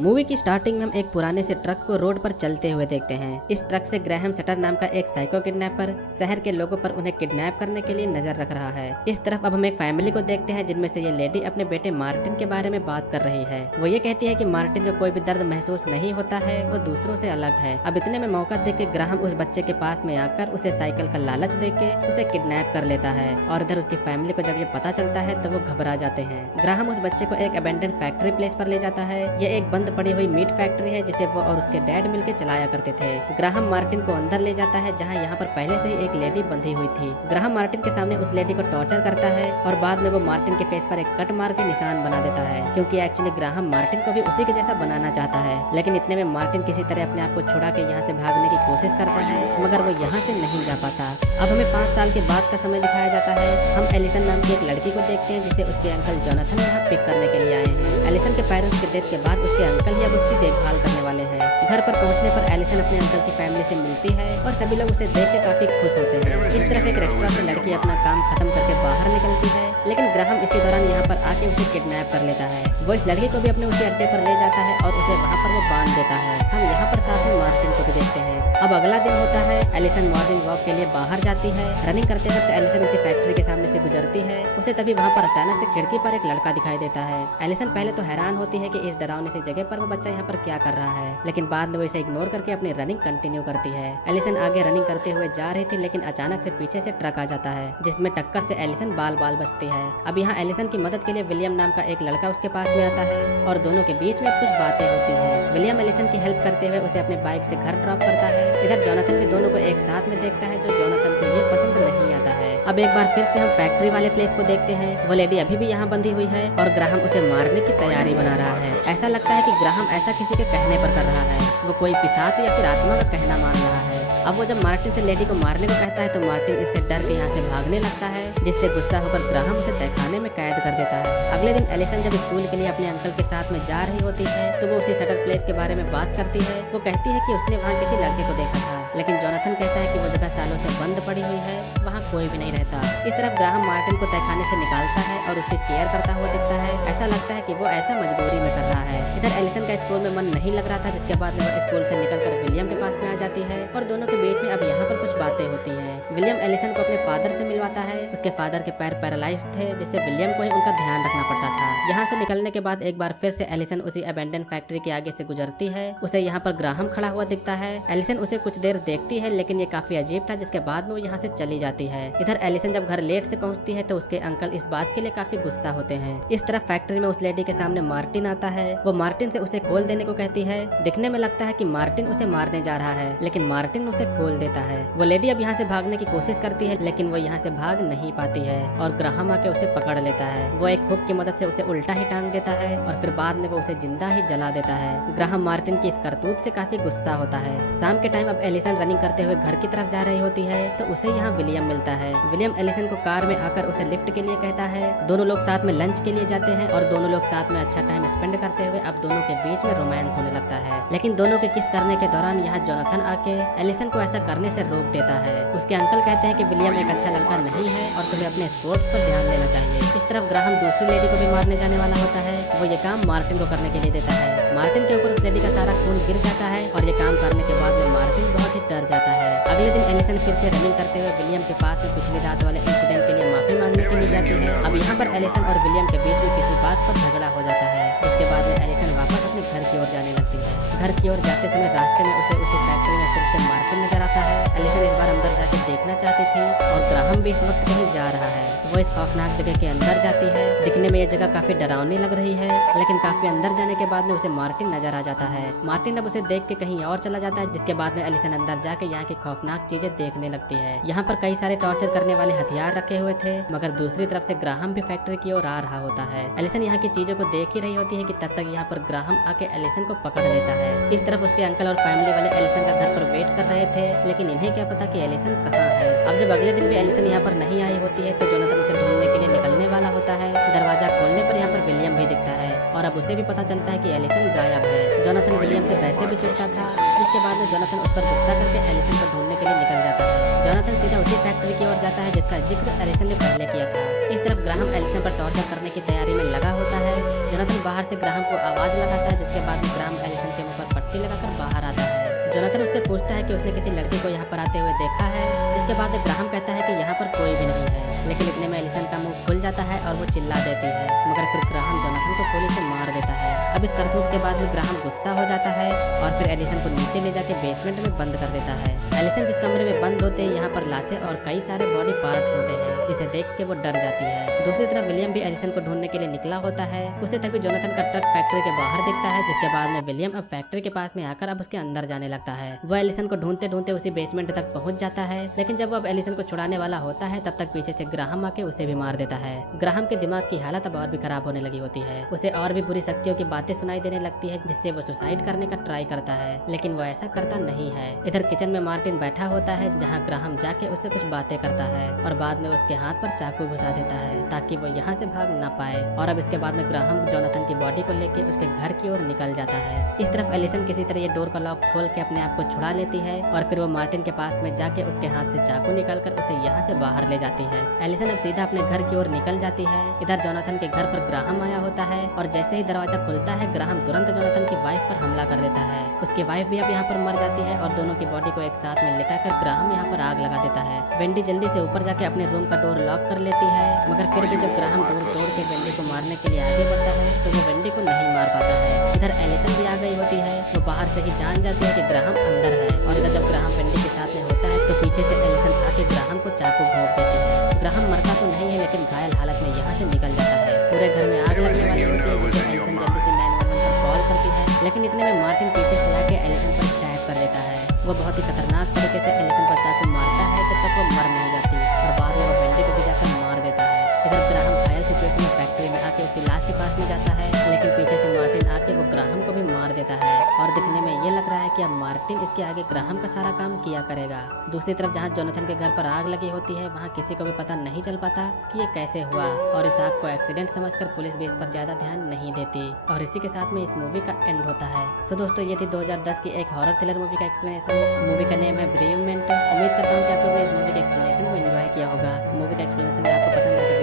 Movie की starting में हम एक पुराने से ट्रक को रोड पर चलते हुए देखते हैं। इस ट्रक से ग्रैहम सटर नाम का एक साइको किडनैपर शहर के लोगों पर उन्हें किडनैप करने के लिए नजर रख रहा है। इस तरफ अब हम एक फैमिली को देखते हैं जिनमें से ये लेडी अपने बेटे मार्टिन के बारे में बात कर रही है। वो ये कहती है कि मार्टिन को कोई भी दर्द महसूस नहीं होता है, वो दूसरों से अलग है। अब इतने में मौका देख के ग्राहम उस बच्चे के पास में आकर उसे साइकिल का लालच दे के उसे किडनैप कर लेता है और इधर उसकी फैमिली को जब ये पता चलता है तो वो घबरा जाते हैं। ग्राहम उस बच्चे को एक अबेंडन फैक्ट्री प्लेस पर ले जाता है। ये एक बंद पड़ी हुई मीट फैक्ट्री है जिसे वो और उसके डैड मिलकर चलाया करते थे। ग्राहम मार्टिन को अंदर ले जाता है जहाँ यहाँ पर पहले से ही एक लेडी बंधी हुई थी। ग्राहम मार्टिन के सामने उस लेडी को टॉर्चर करता है और बाद में वो मार्टिन के फेस पर एक कट मार के निशान बना देता है, क्योंकि एक्चुअली ग्राहम मार्टिन को भी उसी के जैसा बनाना चाहता है। लेकिन इतने में मार्टिन किसी तरह अपने आप को छुड़ा के यहाँ से भागने की कोशिश करता है, मगर वो यहाँ से नहीं जा पाता। अब हमें 5 साल के बाद का समय दिखाया जाता है। हम एलिसन नाम की एक लड़की को देखते हैं जिसे उसके अंकल जोनाथन यहाँ पिक करने के लिए आए हैं। एलिसन के पेरेंट्स के डेथ के बाद उसके अंकल ही अब उसकी देखभाल करने वाले हैं। घर पर पहुंचने पर एलिसन अपने अंकल की फैमिली से मिलती है और सभी लोग उसे देख के काफी खुश होते हैं। इस तरफ एक रेस्टोरेंट से लड़की अपना काम खत्म करके बाहर निकलती है, लेकिन ग्राहम इसी दौरान यहाँ पर आके उसे किडनैप कर लेता है। वो इस लड़की को भी अपने उसी अड्डे पर ले जाता है और उसे वहाँ पर वो बांध देता है। हम यहाँ पर साथ में मार्टिन को भी देखते हैं। अब अगला दिन होता है। एलिसन मॉर्निंग वॉक के लिए बाहर जाती है। रनिंग करते वक्त एलिसन इसी फैक्ट्री के सामने से गुजरती है। उसे तभी वहाँ पर अचानक से खिड़की पर एक लड़का दिखाई देता है। एलिसन पहले तो हैरान होती है कि इस डरावनी सी जगह पर वो बच्चा यहाँ पर क्या कर रहा है, लेकिन बाद में वो इसे इग्नोर करके अपनी रनिंग कंटिन्यू करती है। एलिसन आगे रनिंग करते हुए जा रही थी, लेकिन अचानक से पीछे से ट्रक आ जाता है जिसमें टक्कर से एलिसन बाल बाल बचती है। अब यहाँ एलिसन की मदद के लिए विलियम नाम का एक लड़का उसके पास में आता है और दोनों के बीच में कुछ बातें होती है। विलियम एलिसन की हेल्प करते हुए उसे अपने बाइक से घर ड्रॉप करता है। इधर जोनाथन भी दोनों को एक साथ में देखता है, जो जोनाथन को ये पसंद नहीं आता है। अब एक बार फिर से हम फैक्ट्री वाले प्लेस को देखते हैं। वो लेडी अभी भी यहाँ बंधी हुई है और ग्राहम उसे मारने की तैयारी बना रहा है। ऐसा लगता है कि ग्राहम ऐसा किसी के कहने पर कर रहा है, वो कोई पिशाच या फिर आत्मा का कहना मान रहा है। अब वो जब मार्टिन से लेडी को मारने को कहता है तो मार्टिन इससे डर के यहाँ से भागने लगता है, जिससे गुस्सा होकर ग्राहम उसे तहखाने में कैद कर देता है। अगले दिन एलिसन जब स्कूल के लिए अपने अंकल के साथ में जा रही होती है तो वो उसी सटर प्लेस के बारे में बात करती है। वो कहती है कि उसने वहाँ किसी लड़के को देखा था, लेकिन जोनाथन कहता है कि वो जगह सालों से बंद पड़ी हुई है, वहाँ कोई भी नहीं रहता। इस तरफ ग्राहम मार्टिन को तहखाने से निकालता है और उसकी केयर करता हुआ दिखता है। ऐसा लगता है कि वो ऐसा मजबूरी में कर रहा है। इधर एलिसन का स्कूल में मन नहीं लग रहा था, जिसके बाद में वो स्कूल से निकलकर विलियम के पास में आ जाती है और दोनों के बीच में अब यहाँ पर कुछ बातें होती हैं। विलियम एलिसन को अपने फादर से मिलवाता है। उसके फादर के पैर पैरालाइज थे, जिससे विलियम को ही उनका ध्यान रखना पड़ता था। यहाँ से निकलने के बाद एक बार फिर से एलिसन उसी अबेंडन फैक्ट्री के आगे से गुजरती है। उसे यहाँ पर ग्राहम खड़ा हुआ दिखता है। एलिसन उसे कुछ देर देखती है, लेकिन ये काफी अजीब था, जिसके बाद में वो यहाँ से चली जाती है। इधर एलिसन जब घर लेट से पहुँचती है तो उसके अंकल इस बात के लिए काफी गुस्सा होते हैं। इस तरफ फैक्ट्री में उस लेडी के सामने मार्टिन आता है। वो मार्टिन से उसे खोल देने को कहती है। दिखने में लगता है कि मार्टिन उसे मारने जा रहा है, लेकिन मार्टिन उसे खोल देता है। वो लेडी अब यहाँ से भागने की कोशिश करती है, लेकिन वो यहाँ से भाग नहीं पाती है और ग्राहम आके उसे पकड़ लेता है। वो एक हुक की मदद से उसे उल्टा ही टांग देता है और फिर बाद में वो उसे जिंदा ही जला देता है। ग्राहम मार्टिन की इस करतूत से काफी गुस्सा होता है। शाम के टाइम अब एलिसन रनिंग करते हुए घर की तरफ जा रही होती है तो उसे यहाँ विलियम मिलता है। विलियम एलिसन को कार में आकर उसे लिफ्ट के लिए कहता है। दोनों लोग साथ में लंच के लिए जाते हैं और दोनों लोग साथ में अच्छा टाइम स्पेंड करते हुए अब दोनों के बीच में रोमांस होने लगता है। लेकिन दोनों के किस करने के दौरान यहाँ जोनाथन आके एलिसन को ऐसा करने से रोक देता है। उसके अंकल कहते हैं कि विलियम एक अच्छा लड़का नहीं है और तुम्हें अपने स्पोर्ट्स पर ध्यान देना चाहिए। इस तरफ ग्राहम दूसरी लेडी को भी मारने जाने वाला होता है। वो ये काम मार्टिन को करने के लिए देता है। मार्टिन के ऊपर उस लेडी का सारा खून गिर जाता है और ये काम करने के बाद में मार्टिन बहुत ही डर जाता है। अगले दिन एलिसन फिर से रनिंग करते हुए विलियम के पास में पिछली रात वाले इंसिडेंट के लिए माफी मांगने के लिए जाती है। अब यहाँ पर एलिसन और विलियम के बीच में किसी बात पर झगड़ा हो जाता है, जिसके बाद में एलिसन वापस अपने घर की ओर जाने लगती है। घर की ओर जाते समय रास्ते में उसे उसी फैक्ट्री में फिर से मार्टिन नजर आता है। एलिसन इस बार अंदर जाके देखना चाहती थी और ग्राहम भी इस वक्त कहीं जा रहा है। वो इस खौफनाक जगह के अंदर जाती है। दिखने में यह जगह काफी डरावनी लग रही है, लेकिन काफी अंदर जाने के बाद में उसे मार्टिन नजर आ जाता है। मार्टिन अब उसे देख के कहीं और चला जाता है, जिसके बाद में एलिसन अंदर जाके यहाँ की खौफनाक चीजें देखने लगती है। यहाँ पर कई सारे टॉर्चर करने वाले हथियार रखे हुए थे, मगर दूसरी तरफ से ग्राहम भी फैक्ट्री की ओर आ रहा होता है। एलिसन यहाँ की चीजों को देख ही रही होती है कि तब तक यहाँ पर ग्राहम आके एलिसन को पकड़ लेता है। इस तरफ उसके अंकल और फैमिली वाले एलिसन का घर पर वेट कर रहे थे, लेकिन इन्हें क्या पता कि एलिसन कहाँ है। अब जब अगले दिन भी एलिसन यहाँ पर नहीं आई होती है तो जोनाथन उसे ढूंढने के लिए निकलने वाला होता है। दरवाजा खोलने पर यहाँ पर विलियम भी दिखता है और अब उसे भी पता चलता है कि एलिसन गायब है। जोनाथन विलियम से वैसे भी चिढ़ता था, जिसके बाद में जोनाथन उस पर गुस्सा करके एलिसन को ढूंढने के लिए निकल जाता है। जोनाथन सीधा उसी फैक्ट्री की ओर जाता है जिसका जिक्र एलिसन ने पहले किया था। इस तरफ ग्राहम एलिसन पर टॉर्चर करने की तैयारी में लगा होता है। जोनाथन बाहर से ग्राहम को आवाज लगाता है, जिसके बाद में ग्राहम एलिसन के मुंह पर पट्टी लगाकर बाहर आता है। जोनाथन उससे पूछता है कि उसने किसी लड़के को यहाँ पर आते हुए देखा है, जिसके बाद ग्राहम कहता है कि यहाँ पर कोई भी नहीं है। लेकिन इतने में एलिसन का मुंह खुल जाता है और वो चिल्ला देती है, मगर फिर ग्राहम जोनाथन को गोली से मार देता है। अब इस करतूत के बाद में ग्राहम गुस्सा हो जाता है और फिर एलिसन को नीचे ले जाके बेसमेंट में बंद कर देता है। एलिसन जिस कमरे में बंद होते हैं, यहाँ पर लाशें और कई सारे बॉडी पार्ट्स होते हैं, जिसे देख के वो डर जाती है। दूसरी तरफ विलियम भी एलिसन को ढूंढने के लिए निकला होता है। उसे तभी जोनाथन का ट्रक फैक्ट्री के बाहर दिखता है, जिसके बाद में विलियम अब फैक्ट्री के पास में आकर अब उसके अंदर जाने लगता है। वो एलिसन को ढूंढते ढूंढते उसी बेसमेंट तक पहुंच जाता है, लेकिन जब वो अब एलिसन को छुड़ाने वाला होता है, तब तक पीछे से ग्राहम आके उसे भी मार देता है। ग्राहम के दिमाग की हालत अब और भी खराब होने लगी होती है। उसे और भी बुरी शक्तियों की बातें सुनाई देने लगती है, जिससे वो सुसाइड करने का ट्राई करता है, लेकिन वो ऐसा करता नहीं है। इधर किचन में मार्टिन बैठा होता है, जहाँ ग्राहम जाके उससे कुछ बातें करता है और बाद में उसके हाथ पर चाकू घुसा देता है ताकि वो यहाँ से भाग ना पाए। और अब इसके बाद में ग्राहम जोनाथन की बॉडी को लेके उसके घर की ओर निकल जाता है। इस तरफ एलिसन किसी तरह ये डोर का लॉक खोल के अपने आप को छुड़ा लेती है और फिर वो मार्टिन के पास में जाके उसके हाथ से चाकू निकालकर उसे यहाँ से बाहर ले जाती है। एलिसन अब सीधा अपने घर की ओर निकल जाती है। इधर जोनाथन के घर पर ग्राहम आया होता है और जैसे ही दरवाजा खुलता है, ग्राहम तुरंत जोनाथन की वाइफ पर हमला कर देता है। उसकी वाइफ भी अब यहाँ पर मर जाती है और दोनों की बॉडी को एक साथ में लिटाकर ग्राहम यहाँ पर आग लगा देता है। वेंडी जल्दी से ऊपर जाके अपने रूम का डोर लॉक कर लेती है, मगर फिर भी जब ग्राहम डोर तोड़ के वेंडी को मारने के लिए आगे बढ़ता है तो वो वेंडी को नहीं मार पाता है। इधर एलिसन भी आ गई होती है। वो बाहर से ही जान जाती है कि ग्राहम अंदर है और इधर जब ग्राहम वेंडी के साथ में होता है तो पीछे से एलिसन आके ग्राहम को चाकू भोंक देती है। ग्राहम मरता तो नहीं है, लेकिन घायल हालत में यहाँ से निकल जाता है। पूरे घर में आग लगने वाली होती है, जिससे एलिसन जल्दी से 911 पर कॉल करती है, लेकिन इतने में मार्टिन पीछे से आके एलिसन पर अटैक कर देता है। वो बहुत ही खतरनाक तरीके से एलिसन पर चाकू मारता है जब तक वो मर नहीं जाती और बाद में वो वेंडी को भी जाकर मार देता है। इधर ग्राहम घायल सिचुएशन में फैक्ट्री में आके उसी लाश के पास में जाता है, लेकिन पीछे से मार्टिन आके वो ग्राहम को भी मार देता है और दिखने में ये लग रहा है कि अब मार्टिन इसके आगे ग्राहम का सारा काम किया करेगा। दूसरी तरफ जहाँ जोनाथन के घर पर आग लगी होती है, वहाँ किसी को भी पता नहीं चल पाता कि ये कैसे हुआ और इस आग को एक्सीडेंट समझकर पुलिस भी इस पर ज्यादा ध्यान नहीं देती और इसी के साथ में इस मूवी का एंड होता है। सो दोस्तों, ये थी 2010 की एक हॉरर थ्रिलर मूवी का एक्सप्लेनेशन। मूवी का नेम है बेरेवमेंट। उम्मीद करता हूँ कि आप लोगों ने इस मूवी के एक्सप्लेनेशन को एंजॉय किया होगा। मूवी का एक्सप्लेनेशन आपको पसंद आए